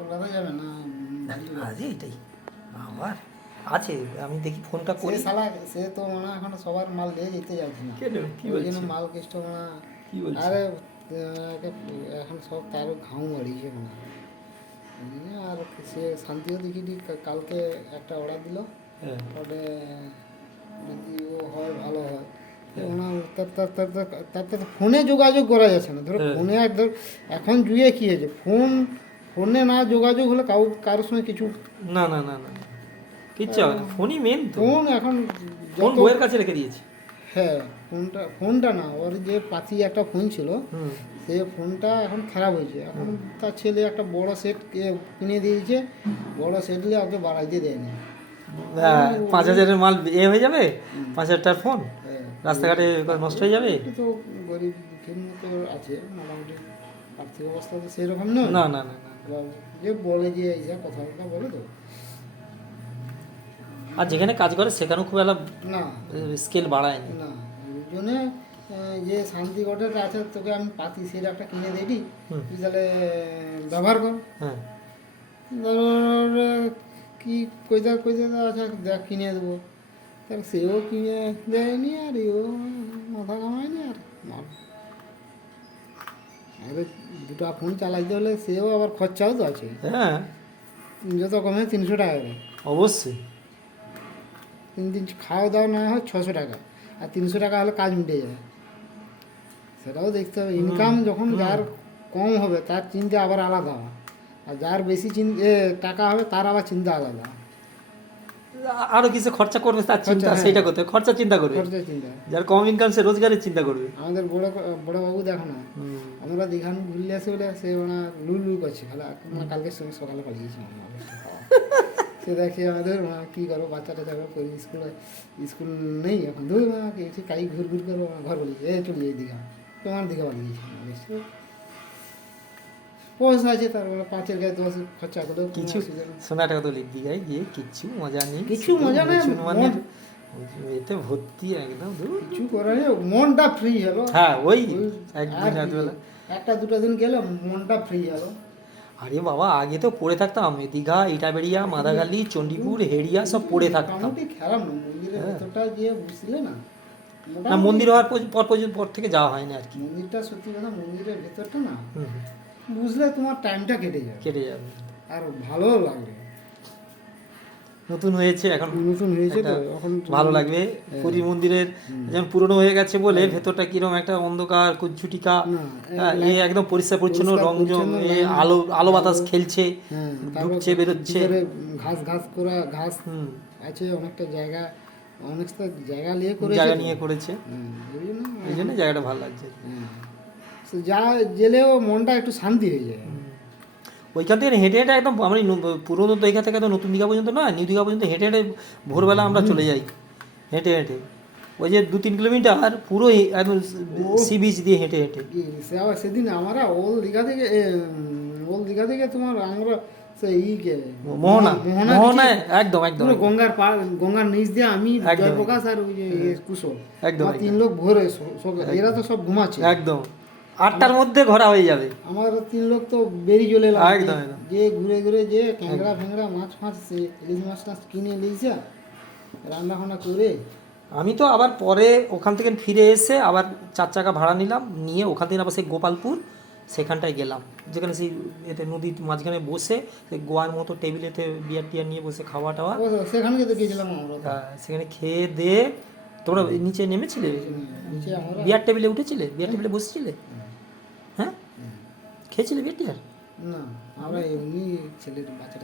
কলকাতা যাবে না আজই এটাই আমার আছে, আমি দেখি ফোনটা সে করি। শালা সে তো মনে হয় এখন সবার মাল দিয়ে যেতে যাচ্ছে না কেন কি ওই জন্য বলছিস? মাল কেষ্ট মানে কি বলছিস? আরে এখন সব তার ঘাউ মারিয়েছে মনে হয় ওই জন্য। আর সে শান্তিও দেখিনি কালকে একটা অর্ডার দিল হ্যাঁ ওটা যদি ও হয় ভালো হয় হ্যাঁ। ওনার তার ফোনে যোগাযোগ করা যাচ্ছে না ধরো হ্যাঁ। ফোনে একদম এখন জুয়ে কী হয়েছে ফোনে না যোগাযোগ হলে কারোর সঙ্গে কিছু না না না না কিচ্ছু হবে না, ফোনই মেন তো। ফোন এখন ফোন যত বইয়ের কাছে রেখে দিয়েছি। হ্যাঁ ফোনটা না ওর যে পাতি একটা ফোন ছিল হুম। সে ফোনটা এখন খারাপ হয়েছে এখন তার ছেলে একটা বড় সেট কিনে দিয়েছে বড় সেট নিয়ে ওকে বাড়াইতে দেয়নি 5,000-এর মাল হয়ে যাবে, 5,000-টার ফোন হ্যাঁ রাস্তাঘাটে নষ্ট হয়ে যাবে। একটু তো গরিব দুঃখের মতো আছে মোটামুটি আর্থিক অবস্থা তো সেরকম নয় না না না না। এবার যে বলে যে এইসব কথাবার্তা বলে তো আর যেখানে কাজ করে সেখানেও খুব একটা না স্কেল বাড়ায়নি। না ওই জন্যে যে শান্তিগড়ের আছে তোকে আমি পাতি সেট একটা কিনে দিই হুম। তুই তাহলে ব্যবহার কর হ্যাঁ ধর কি কইতে কইতে আচ্ছা দেখ কিনে দেবো তাহলে সেও কিনে দেয়নি আর এও মাথা কামায়নি আর মার আরে দুটো ফোন চালাইতে হলে সেও আবার খরচাও তো আছে হ্যাঁ যত কমে 300 টাকা করে অবশ্যই। 3 দিন খাওয়া দাওয়া না হয় 600 টাকা আর 300 টাকা হলে কাজ মিটে যায় সেটাও দেখতে হবে ইনকাম যখন যার কম হবে তার চিন্তা আবার আলাদা আর যার বেশি টাকা হবে তার আবার চিন্তা আলাদা আরো কিছু খরচা করবে তার চিন্তা, খরচা, হ্যাঁ। সেইটা করতে খরচা চিন্তা করবে। খরচা চিন্তা যার কম ইনকাম সে রোজগারের চিন্তা করবে। আমাদের বড় বাবু দেখো না হুম। আমরা দীঘান ঘুরলে আসে বলে সে ওনার লুল করছে খেলা কালকে সঙ্গে সকালে পালিয়েছি সে দেখে আমাদের কী করো বাচ্চা টাচ্চা করি স্কুল নেই এখন দুই মাকে এসে কাই ঘুর করো ঘর বলি চলে যাই দীঘা তোমার দীঘা পালিয়েছি পয়সা আছে তার বলে 5-এর গায়ে 10 খরচা করে কিছু শোনা টাকা তো লিখবি গাই গিয়ে কিচ্ছু মজা নেই, কিছু মজা নেই, মুসলমানের এতে ভর্তি একদম ধুর। কিছু করার নেই মনটা ফ্রি হলো হ্যাঁ ওই আর একদিন কি, রাতবেলা। একটা দুটো দিন গেলে মনটা ফ্রি হলো আরে বাবা আগে তো পড়ে থাকতাম দীঘা, ইটাবেড়িয়া, মাদাগালি, চণ্ডীপুর, হেড়িয়া সব পড়ে থাকতাম। মোটামুটি খারাপ না মন্দিরের হ্যাঁ। ভেতরটা গিয়ে বুঝলে না না মোটামুটি মন্দির হওয়ার পর থেকে যাওয়া হয় না আর কি। মন্দিরটা সত্যি কথা মন্দিরের ভেতরটা না হুম হুম, বুঝলে তোমার টাইমটা কেটে যাবে কেটে যাবে। আর ভালোও লাগবে নতুন হয়েছে এখন নতুন হয়েছে তো একটা এখন ভালো লাগবে। পুরী মন্দিরের যেমন পুরনো হয়ে গেছে বলে ভেতরটা কিরকম একটা অন্ধকার কুজ্ঝুটিকা, না, এ একদম পরিষ্কার পরিচ্ছন্ন পরিষ্কার রংজং, পরিচ্ছন্ন আলো আলো বাতাস খেলছে, হ্যাঁ ঢুকছে বেরোচ্ছে। ভিতরে ঘাস করা ঘাস হুম আছে অনেকটা জায়গা নিয়ে করেছে জায়গা তো। নিয়ে করেছে, ওই জন্য এই জন্য জায়গাটা ভালো লাগছে। তো যা গেলেও মনটা একটু শান্তি হয়ে যায় ওইখান থেকে হেঁটে হেঁটে একদম আমরা পুরোনো দীঘা থেকে তো নতুন দীঘা পর্যন্ত নয়, নিউ দীঘা পর্যন্ত হেঁটে হেঁটে ভোরবেলা আমরা চলে যাই হেঁটে হেঁটে। ওই যে 2-3 কিলোমিটার পুরো একদম সি বিচ দিয়ে হেঁটে হেঁটে। সে আবার সেদিন আমরা ওল দীঘা থেকে তোমার আমরা সেই মোহনায় একদম একদম পুরো গঙ্গার নিচ দিয়ে আমি একদম। জয়প্রকাশ আর ওই যে কুশল একদম, আমার 3 লোক ভোরে এরা তো সব ঘুমাচ্ছে একদম 8টার মধ্যে ঘোরা হয়ে যাবে। আমার 3 লোক তো বেরিয়ে চলে এলাম একদম, একদম। যে ঘুরে যে ক্যাংড়া ফ্যাংড়া মাছ ইলিশ মাছ টাছ কিনে নিয়েছে রান্না ফান্না করে। আমি তো আবার পরে ওখান থেকে ফিরে এসে আবার 4 চাকা ভাড়া নিলাম, নিয়ে ওখান থেকে আবার সেই গোপালপুর সেখানটায় গেলাম, যেখানে সেই এতে নদীর মাঝখানে বসে সেই গোয়ার মতো টেবিলেতে বিয়ার টিয়ার নিয়ে বসে খাওয়া টাওয়া, সেখানে যেতে গিয়েছিলাম আমরা সেখানে খেয়ে দিয়ে তোমরা নিচে নেমেছিলে, নিচে আমরা বিয়ার টেবিলে উঠেছিলে, বিয়ার টেবিলে বসেছিলে, হ্যাঁ খেয়েছিলে বিয়ার টিয়ার? না আমরা এমনি ছেলের বাচ্চা